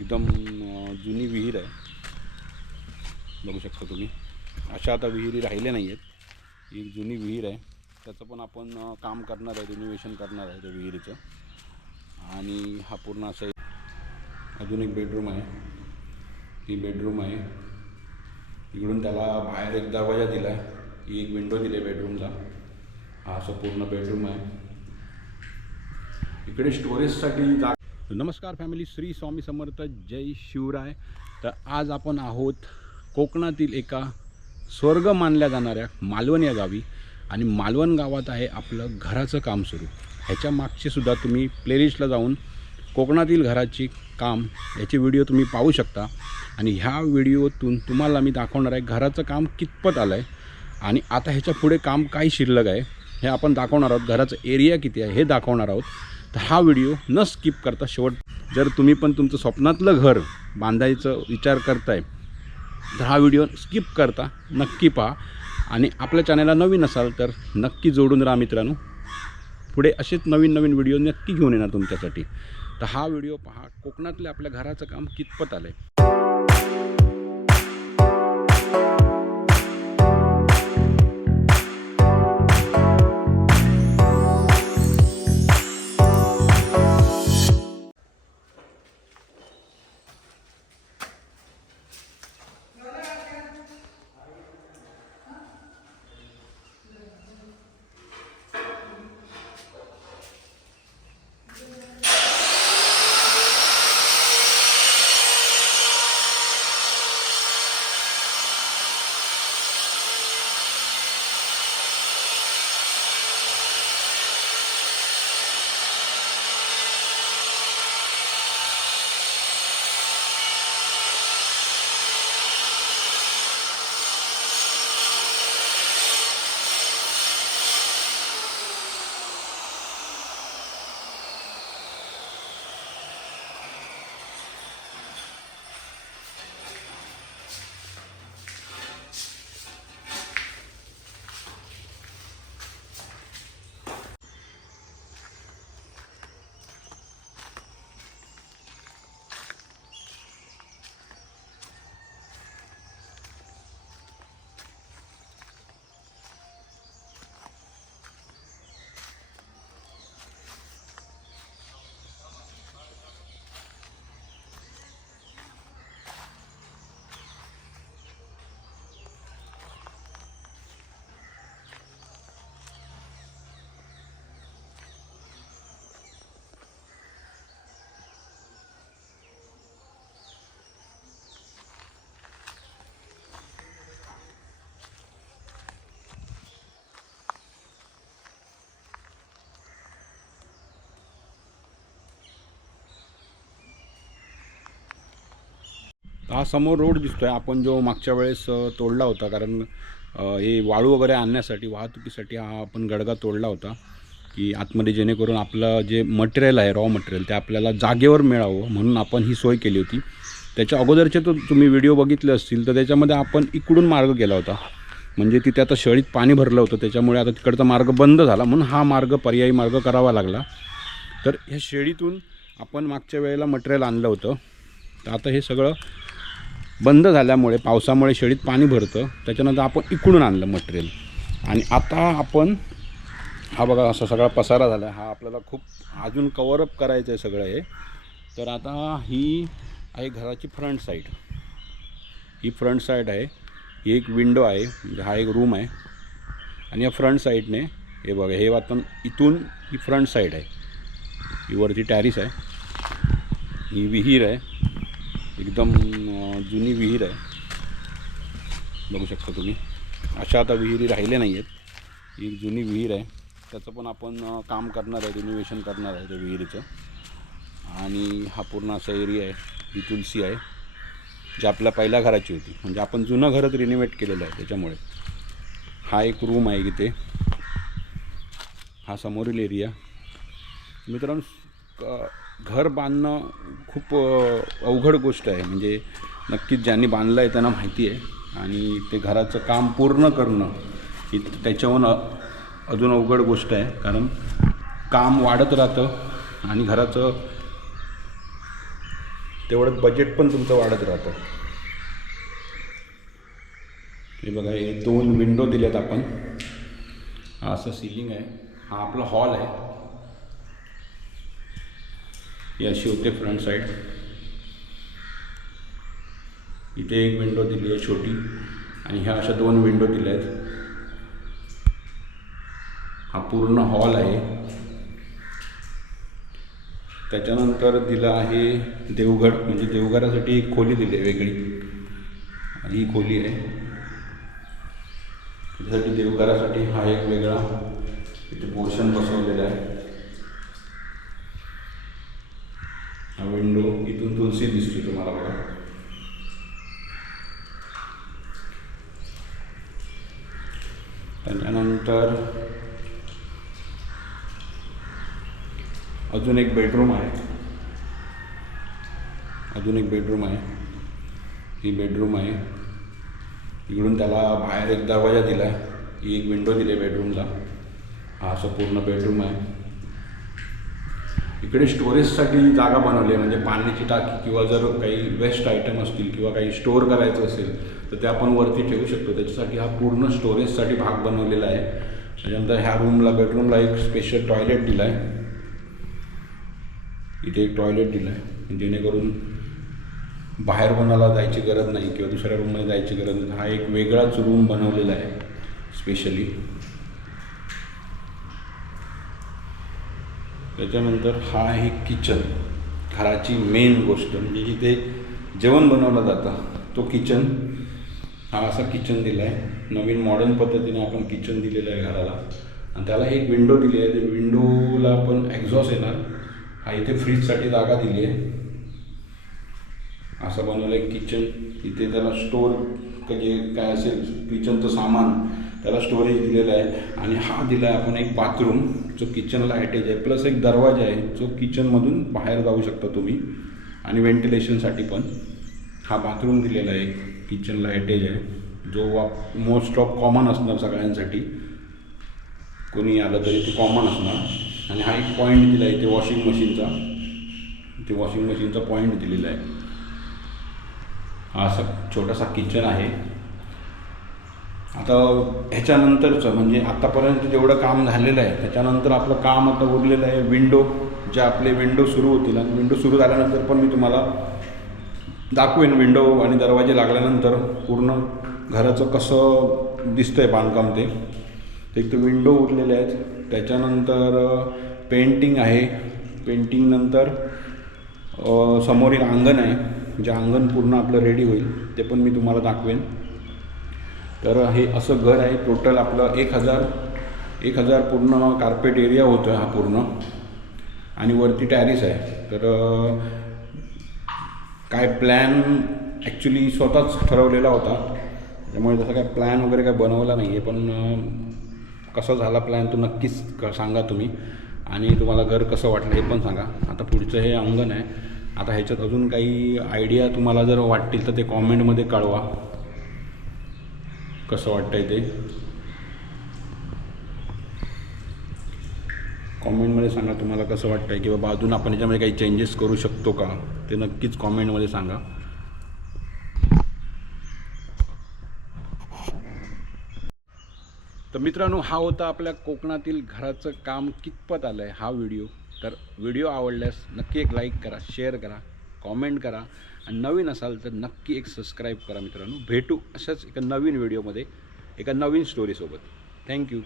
एकदम जुनी विहीर आहे. बघू शकता तुम्ही. अशा आता विहिरी राहिल्या नाही आहेत ही एक जुनी विहीर आहे. त्याचं पण आपण काम करणार आहे रिनोव्हेशन करणार आहे त्या विहिरीचं. आणि हा पूर्ण असं अजून एक बेडरूम आहे. ही बेडरूम आहे. इकडून त्याला बाहेर एक दरवाजा दिला आहे ही एक विंडो दिली आहे बेडरूमला हा असं पूर्ण बेडरूम आहे. इकडे स्टोरेजसाठी जा नमस्कार फॅमिली श्री स्वामी समर्थ जय शिवराय. तर आज आपण आहोत कोकणातील एका स्वर्ग मानल्या जाणाऱ्या मालवण या गावी. आणि मालवण गावात आहे आपलं घराचं काम सुरू. ह्याच्या मागचे सुद्धा तुम्ही प्लेलिस्टला जाऊन कोकणातील घराची काम याचे व्हिडिओ तुम्ही पाहू शकता. आणि ह्या व्हिडिओतून तुम्हाला मी दाखवणार आहे घराचं काम कितपत आलं आहे आणि आता ह्याच्या पुढे काम काय शिल्लक आहे हे आपण दाखवणार आहोत. घराचं एरिया किती आहे हे दाखवणार आहोत. तर हा व्हिडिओ न स्किप करता शेवट. जर तुम्ही पण तुमचं स्वप्नातलं घर बांधायचं विचार करताय तर हा व्हिडिओ स्किप करता नक्की पहा. आणि आपल्या चॅनलला नवीन असाल तर नक्की जोडून राहा मित्रांनो. पुढे असेच नवीन नवीन व्हिडिओ नक्की घेऊन येणार तुमच्यासाठी. तर हा व्हिडिओ पहा कोकणातल्या आपल्या घराचं काम कितपत आलं आहे हा समोर रोड दिसतोय. आपण जो मागच्या वेळेस तोडला होता कारण हे वाळू वगैरे आणण्यासाठी वाहतुकीसाठी हा आपण गडगा तोडला होता की आतमध्ये जेणेकरून आपलं जे मटेरियल आहे रॉ मटेरियल ते आपल्याला जागेवर मिळावं म्हणून आपण ही सोय केली होती. त्याच्या अगोदरचे तर तुम्ही व्हिडिओ बघितले असतील तर त्याच्यामध्ये आपण इकडून मार्ग केला होता. म्हणजे तिथे आता शळीत पाणी भरलं होतं त्याच्यामुळे आता तिकडचा मार्ग बंद झाला म्हणून हा मार्ग पर्यायी मार्ग करावा लागला. तर ह्या शेळीतून आपण मागच्या वेळेला मटेरियल आणलं होतं. तर आता हे सगळं बंद झाल्यामुळे पावसामुळे शेळीत पाणी भरतं. त्याच्यानंतर आपण इकडून आणलं मटेरियल. आणि आता आपण हा बघा असा सगळा पसारा झाला. हा आपल्याला खूप अजून कवरअप करायचं आहे सगळं हे. तर आता ही आहे घराची फ्रंट साईड ही फ्रंट साईड आहे. ही एक विंडो आहे. हा एक रूम आहे. आणि या फ्रंट साईडने हे बघा हे आता इथून ही फ्रंट साईड आहे. ही वरती टॅरिस आहे. ही विहीर आहे. एकदम जुनी विहीर आहे. बघू शकता तुम्ही. अशा आता विहिरी राहिल्या नाही आहेत ही एक जुनी विहीर आहे. त्याचं पण आपण काम करणार आहे रिनोव्हेशन करणार आहे त्या विहिरीचं. आणि हा पूर्ण असा एरिया आहे ही तुलसी आहे जी आपल्या पहिल्या घराची होती. म्हणजे आपण जुनं घरच रिनोव्हेट केलेलं आहे त्याच्यामुळे. हा एक रूम आहे इथे. हा समोरील एरिया मित्रांनो क- घर बांधणं खूप अवघड गोष्ट आहे. म्हणजे नक्कीच ज्यांनी बांधलं आहे त्यांना माहिती आहे. आणि ते घराचं काम पूर्ण करणं ही त्याच्याहून अजून अवघड गोष्ट आहे. कारण काम वाढत राहतं आणि घराचं तेवढं बजेट पण तुमचं वाढत राहतं. हे बघा हे दोन विंडो दिल्यात आपण. असं सिलिंग आहे. हा आपला हॉल आहे. ही अशी होते फ्रंट साईड इथे एक विंडो दिली आहे छोटी आणि ह्या अशा दोन विंडो दिल्या आहेत. हा पूर्ण हॉल आहे. त्याच्यानंतर दिला आहे देवगड म्हणजे देवघरासाठी एक खोली दिली आहे वेगळी. ही खोली आहे. त्याच्यासाठी देवघरासाठी हा एक वेगळा इथे पोर्शन बसवलेला आहे. हा विंडो इथून तुलसी दिसते तुम्हाला बघा. त्याच्यानंतर अजून एक बेडरूम आहे. अजून एक बेडरूम आहे. ही बेडरूम आहे. इकडून त्याला बाहेर एक दरवाजा दिला आहे ही एक विंडो दिली आहे बेडरूमला हा असं पूर्ण बेडरूम आहे. इकडे स्टोरेजसाठी जागा बनवली आहे. म्हणजे पाण्याची टाकी किंवा जर काही वेस्ट आयटम असतील किंवा काही स्टोअर करायचं असेल तर ते आपण वरती ठेवू शकतो. त्याच्यासाठी हा पूर्ण स्टोरेजसाठी भाग बनवलेला आहे. त्याच्यानंतर ह्या रूमला बेडरूमला एक स्पेशल टॉयलेट दिला आहे इथे एक टॉयलेट दिला आहे जेणेकरून बाहेर कोणाला जायची गरज नाही किंवा दुसऱ्या रूममध्ये जायची गरज नाही. हा एक वेगळाच रूम बनवलेला आहे स्पेशली त्याच्यानंतर हा आहे किचन घराची मेन गोष्ट म्हणजे जिथे जेवण बनवलं जातं तो किचन हा असा किचन दिला आहे नवीन मॉडर्न पद्धतीने आपण किचन दिलेलं आहे घराला. आणि त्याला एक विंडो दिली आहे. ते विंडोला पण एक्झॉस्ट येणार. हा इथे फ्रीजसाठी जागा दिली आहे. असं बनवलं आहे किचन इथे त्याला स्टोर जे काय असेल किचनचं सामान त्याला स्टोरेज दिलेलं आहे. आणि हा दिला आहे आपण एक बाथरूम जो किचनला अटॅच आहे. प्लस एक दरवाजा आहे. जो किचनमधून बाहेर जाऊ शकता तुम्ही. आणि व्हेंटिलेशनसाठी पण. हा बाथरूम दिलेला आहे किचनला अटॅच आहे. जो वा मोस्ट ऑफ कॉमन असणार सगळ्यांसाठी. कोणी आलं तरी ते कॉमन असणार. आणि हा एक पॉईंट दिला आहे ते वॉशिंग मशीनचा ते वॉशिंग मशीनचा पॉईंट दिलेला आहे. हा असा छोटासा किचन आहे. आता ह्याच्यानंतरचं म्हणजे आत्तापर्यंत जेवढं काम झालेलं आहे त्याच्यानंतर आपलं काम आता उरलेलं आहे विंडो जे आपले विंडो सुरू होतील. आणि विंडो सुरू झाल्यानंतर पण मी तुम्हाला दाखवेन विंडो आणि दरवाजे लागल्यानंतर पूर्ण घराचं कसं दिसतं आहे बांधकाम ते. एक तर विंडो उरलेले आहेत. त्याच्यानंतर पेंटिंग आहे. पेंटिंगनंतर समोरील समोर एक अंगण आहे. जे अंगण पूर्ण आपलं रेडी होईल. ते पण मी तुम्हाला दाखवेन. तर हे असं घर आहे. टोटल आपलं एक हजार एक हजार पूर्ण कार्पेट एरिया होतो आहे हा पूर्ण. आणि वरती टॅरिस आहे. तर काय प्लॅन ॲक्च्युली स्वतःच ठरवलेला होता. त्यामुळे जसं काय प्लॅन वगैरे काय बनवला नाही आहे पण कसा झाला प्लॅन तो नक्कीच क सांगा तुम्ही. आणि तुम्हाला घर कसं वाटलं हे पण सांगा. आता पुढचं हे अंगण आहे. आता ह्याच्यात अजून काही आयडिया तुम्हाला जर वाटतील तर ते कॉमेंटमध्ये कळवा. कसं वाटतंय ते? कॉमेंटमध्ये सांगा तुम्हाला कसं वाटतं की किंवा अजून आपण याच्यामध्ये काही चेंजेस करू शकतो का? ते नक्कीच कॉमेंटमध्ये सांगा. तर मित्रांनो हा होता आपल्या कोकणातील घराचं काम कितपत आलं आहे हा व्हिडिओ. तर व्हिडिओ आवडल्यास नक्की एक लाईक करा शेअर करा कॉमेंट करा. आणि नवीन असाल तर नक्की एक सबस्क्राईब करा मित्रांनो. भेटू अशाच एका नवीन व्हिडिओमध्ये एका नवीन स्टोरीसोबत थँक्यू